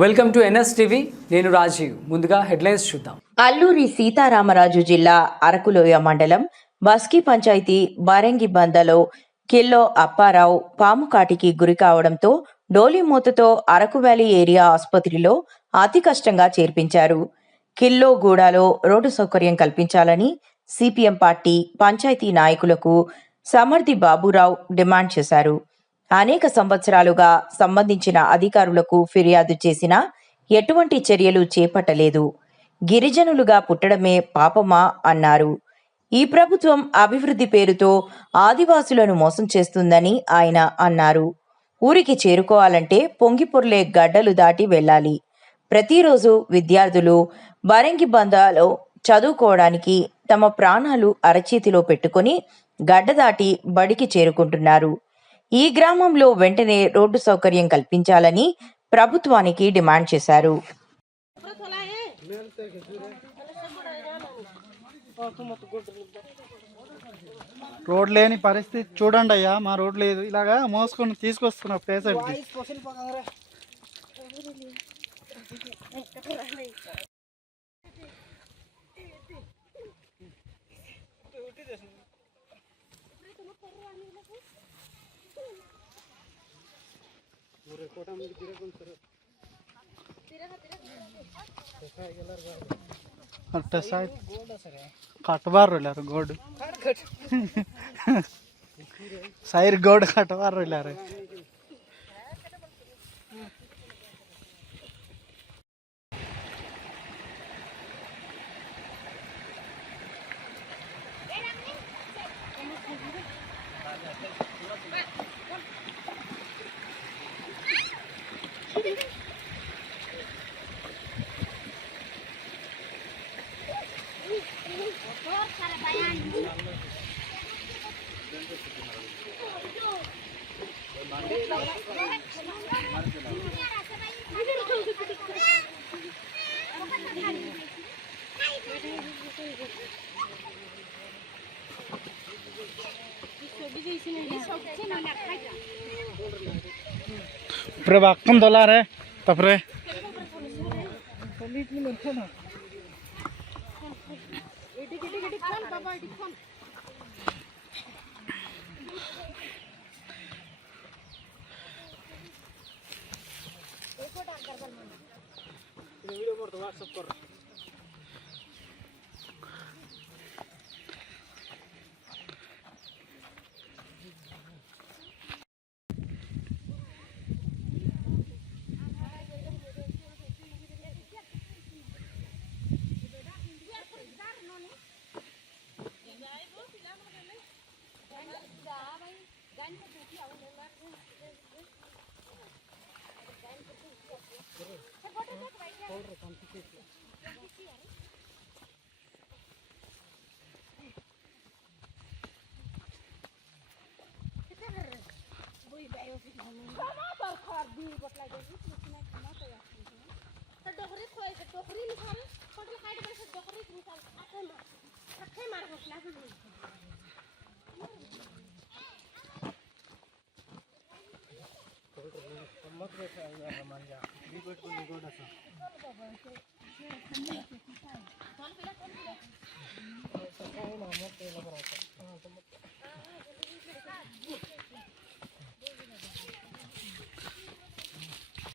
Welcome to NS TV నేను రాజీవ్. ముందుగా headlines చూద్దాం. అల్లూరి సీతారామరాజు జిల్లా అరకులోయ మండలం బస్కి పంచాయతీ బారెంగి బందలో కిల్లో అప్పారావు పాము కాటికి గురి కావడంతో డోలిమూతతో అరకు వ్యాలీ ఏరియా ఆసుపత్రిలో అతి కష్టంగా చేర్పించారు. కిల్లో గూడాలో రోడ్డు సౌకర్యం కల్పించాలని సిపిఎం పార్టీ పంచాయతీ నాయకులకు సమర్థి బాబురావు డిమాండ్ చేశారు. అనేక సంవత్సరాలుగా సంబంధించిన అధికారులకు ఫిర్యాదు చేసినా ఎటువంటి చర్యలు చేపట్టలేదు. గిరిజనులుగా పుట్టడమే పాపమా అన్నారు. ఈ ప్రభుత్వం అభివృద్ధి పేరుతో ఆదివాసులను మోసం చేస్తుందని ఆయన అన్నారు. ఊరికి చేరుకోవాలంటే పొంగిపొర్లే గడ్డలు దాటి వెళ్ళాలి. ప్రతిరోజు విద్యార్థులు బరంగి బంధాలో చదువుకోవడానికి తమ ప్రాణాలు అరచేతిలో పెట్టుకొని గడ్డ దాటి బడికి చేరుకుంటున్నారు. ఈ గ్రామంలో వెంటనే రోడ్డు సౌకర్యం కల్పించాలని ప్రభుత్వానికి డిమాండ్ చేశారు. రోడ్ లేని పరిస్థితి చూడండి అయ్యా మా రోడ్ లేదు. ఇలాగా మోసుకొని తీసుకొస్తున్నా పేషెంట్కి. ಕಟ್ಬಾರ್ರು ಇಲ್ಲಾರು ಗೋಡ್ ಸೈರ್ ಗೋಡ್ ಕಟ್ಬಾರ್ರು ಇಲ್ಲಾರು. ପୁରା ବାକନ୍ ଦେଲା ରେ ତାପରେ Michael, komm. Yo voy a por. ক্ষমা তোর খর দিয়ে গোটলাই দেখি কৃষ্ণ ক্ষমা তো আসুন তো ডকরি খোয়াই ডকরি নিখাম কোটি খাইড বসে ডকরি নিখাম আকে মার আকে মার গোটলা मत बैठा हमारे यहाँ निकट